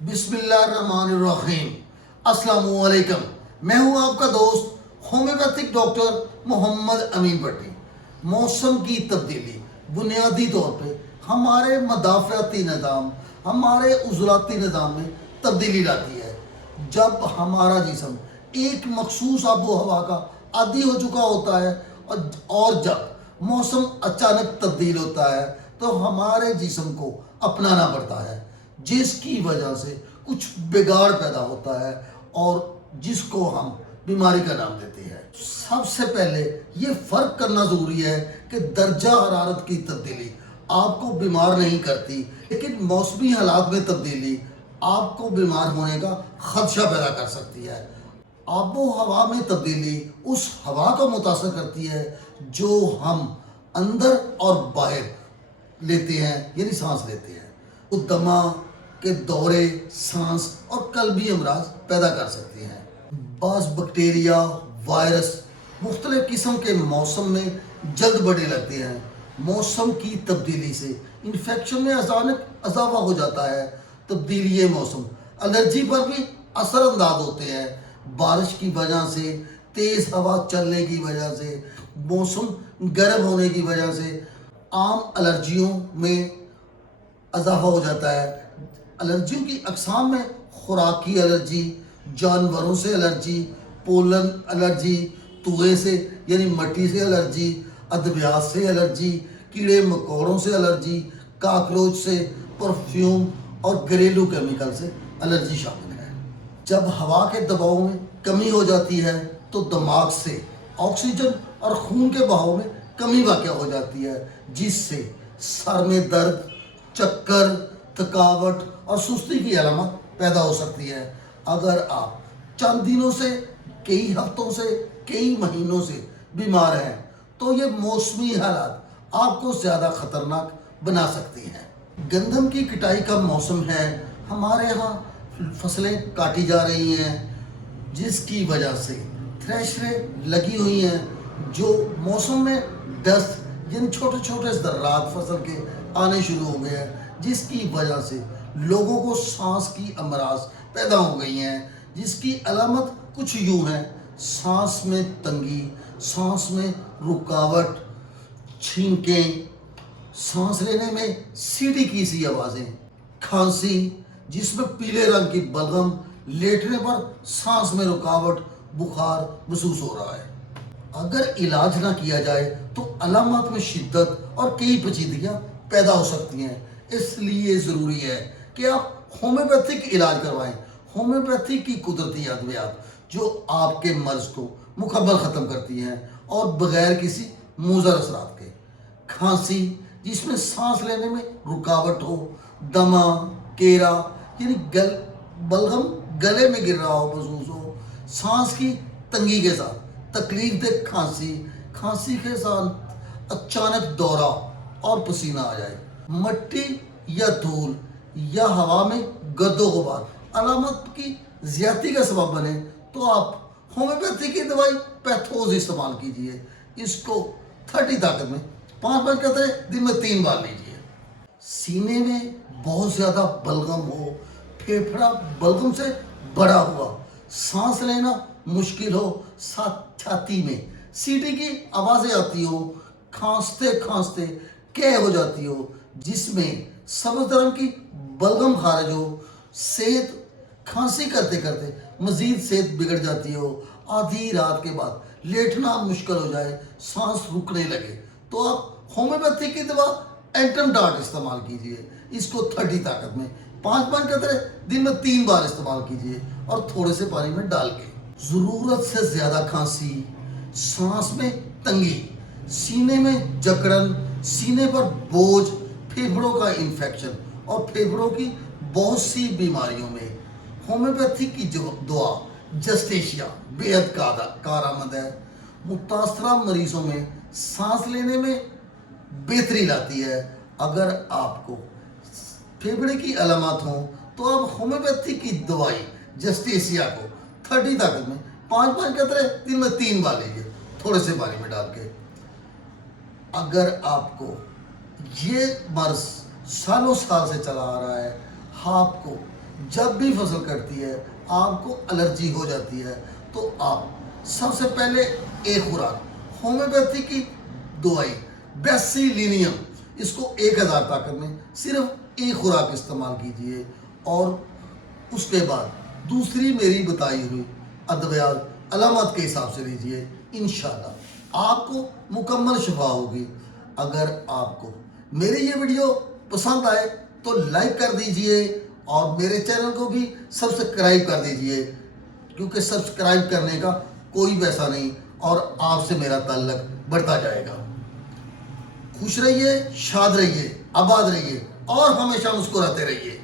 बिस्मिल्लाहिर्रहमानिर्रहीम। अस्सलाम वालेकुम। मैं हूं आपका दोस्त होम्योपैथिक डॉक्टर मोहम्मद अमीन भट्टी। मौसम की तब्दीली बुनियादी तौर पे हमारे मदाफ़ाती निज़ाम, हमारे उज़लाती निज़ाम में तब्दीली लाती है। जब हमारा जिस्म एक मखसूस आबो हवा का आदी हो चुका होता है और जब मौसम अचानक तब्दील होता है तो हमारे जिस्म को अपनाना पड़ता है, जिसकी वजह से कुछ बिगाड़ पैदा होता है और जिसको हम बीमारी का नाम देते हैं। सबसे पहले ये फ़र्क करना ज़रूरी है कि दर्जा हरारत की तब्दीली आपको बीमार नहीं करती, लेकिन मौसमी हालात में तब्दीली आपको बीमार होने का खदशा पैदा कर सकती है। आबो हवा में तब्दीली उस हवा को मुतासर करती है जो हम अंदर और बाहर लेते हैं, यानी सांस लेते हैं। वो दमा के दौरे, सांस और कल्बी अमराज पैदा कर सकते हैं। बाज़ बैक्टीरिया, वायरस मुख्तलिफ किस्म के मौसम में जल्द बढ़ने लगते हैं। मौसम की तब्दीली से इन्फेक्शन में अचानक इजाफा हो जाता है। तब्दीली मौसम एलर्जी पर भी असरअंदाज होते हैं। बारिश की वजह से, तेज़ हवा चलने की वजह से, मौसम गर्म होने की वजह से आम एलर्जियों में इजाफा हो जाता है। एलर्जियों की अक़साम में खुराकी एलर्जी, जानवरों से एलर्जी, पोलन एलर्जी, धुएँ से यानी मट्टी से एलर्जी, अद्वियात से एलर्जी, कीड़े मकोड़ों से एलर्जी, काकरोच से, परफ्यूम और घरेलू केमिकल से एलर्जी शामिल है। जब हवा के दबाव में कमी हो जाती है तो दिमाग से ऑक्सीजन और खून के बहाव में कमी वाक़ हो जाती है, जिससे सर में दर्द, चक्कर, थकावट और सुस्ती की अलामत पैदा हो सकती है। अगर आप चंद दिनों से, कई हफ्तों से, कई महीनों से बीमार हैं तो ये मौसमी हालात आपको ज़्यादा ख़तरनाक बना सकती हैं। गंदम की कटाई का मौसम है। हमारे यहाँ फसलें काटी जा रही हैं, जिसकी वजह से थ्रेशरें लगी हुई हैं। जो मौसम में डस्ट यानी छोटे छोटे ज़र्रात फसल के आने शुरू हो गए हैं, जिसकी वजह से लोगों को सांस की अमराज पैदा हो गई हैं, जिसकी अलामत कुछ यूँ है: सांस में तंगी, सांस में रुकावट, छींकें, सांस लेने में सीढ़ी की सी आवाज़ें, खांसी जिसमें पीले रंग की बलगम, लेटने पर सांस में रुकावट, बुखार महसूस हो रहा है। अगर इलाज ना किया जाए तो अलामत में शिद्दत और कई पेचीदगियाँ पैदा हो सकती हैं। इसलिए ज़रूरी है कि आप होम्योपैथिक इलाज करवाएं। होम्योपैथी की कुदरती अद्वियात जो आपके मर्ज़ को मुकम्मल ख़त्म करती हैं और बग़ैर किसी मुज़र असरात के। खांसी जिसमें सांस लेने में रुकावट हो, दमा, केरा यानी बलगम गले में गिर रहा हो महसूस हो, सांस की तंगी के साथ तकलीफ दे खांसी, खांसी के साथ अचानक दौरा और पसीना आ जाए, मट्टी या धूल या हवा में गर्दो गुबार अलामत की ज़्यादती का सबब बने तो आप होम्योपैथी की दवाई पैथोज इस्तेमाल कीजिए। इसको 30 ताकत में 5 कतरे दिन में 3 बार लीजिए। सीने में बहुत ज़्यादा बलगम हो, फेफड़ा बलगम से बड़ा हुआ, सांस लेना मुश्किल हो, साथ छाती में सीटी की आवाज़ें आती हो, खांसते खांसते कह हो जाती हो, जिसमें सब्ज़ रंग की बलगम खारिज हो, सेहत खांसी करते करते मज़ीद सेहत बिगड़ जाती हो, आधी रात के बाद लेटना मुश्किल हो जाए, सांस रुकने लगे, तो आप होम्योपैथी की दवा एंटमडार्ट इस्तेमाल कीजिए। इसको 30 ताकत में 5 कतरे दिन में 3 बार इस्तेमाल कीजिए और थोड़े से पानी में डाल के। ज़रूरत से ज़्यादा खांसी, सांस में तंगी, सीने में जकड़न, सीने पर बोझ, फेफड़ों का इन्फेक्शन और फेफड़ों की बहुत सी बीमारियों में होम्योपैथी की जो दवा जस्टेशिया बेहद कारआमद है। मुतासरा मरीज़ों में सांस लेने में बेहतरी लाती है। अगर आपको फेफड़े की अलामत हो तो आप होम्योपैथी की दवाई जस्टेशिया को 30 ताकत में 5 कतरे दिन में 3 बार लीजिए, थोड़े से पानी में डाल के। अगर आपको ये मर्ज़ सालों साल से चला आ रहा है, आपको جب بھی فصل کٹتی ہے آپ کو الرجی ہو جاتی ہے تو آپ سب سے پہلے ایک خوراک ہومیوپیتھی کی دوائی بیسیلینیم، اس کو 1000 طاقت میں صرف ایک خوراک استعمال کیجئے، اور اس کے بعد دوسری میری بتائی ہوئی ادویات علامات کے حساب سے لیجئے، انشاءاللہ آپ کو مکمل شفا ہوگی۔ اگر آپ کو میری یہ ویڈیو پسند آئے تو لائک کر دیجئے اور میرے چینل کو بھی سبسکرائب کر دیجئے، کیونکہ سبسکرائب کرنے کا کوئی پیسہ نہیں اور آپ سے میرا تعلق بڑھتا جائے گا۔ خوش رہیے، شاد رہیے، آباد رہیے اور ہمیشہ مسکراتے رہیے۔